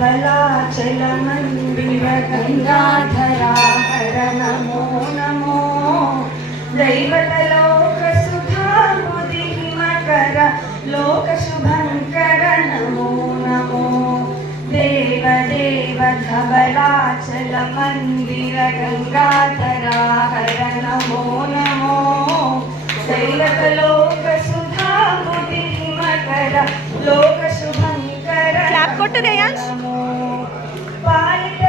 धवलाचल मंदिर गंगाधरा हर नमो नमो दैवतलोक सुधा मुदि मकर लोक शुभंकर नमो नमो देव देव धवलाचल मंदिर गंगाधरा हर नमो नमो दैवतलोक सुधा मुदि मकर लोक शुभंकर क्लैप कोट्टु देयांश पालित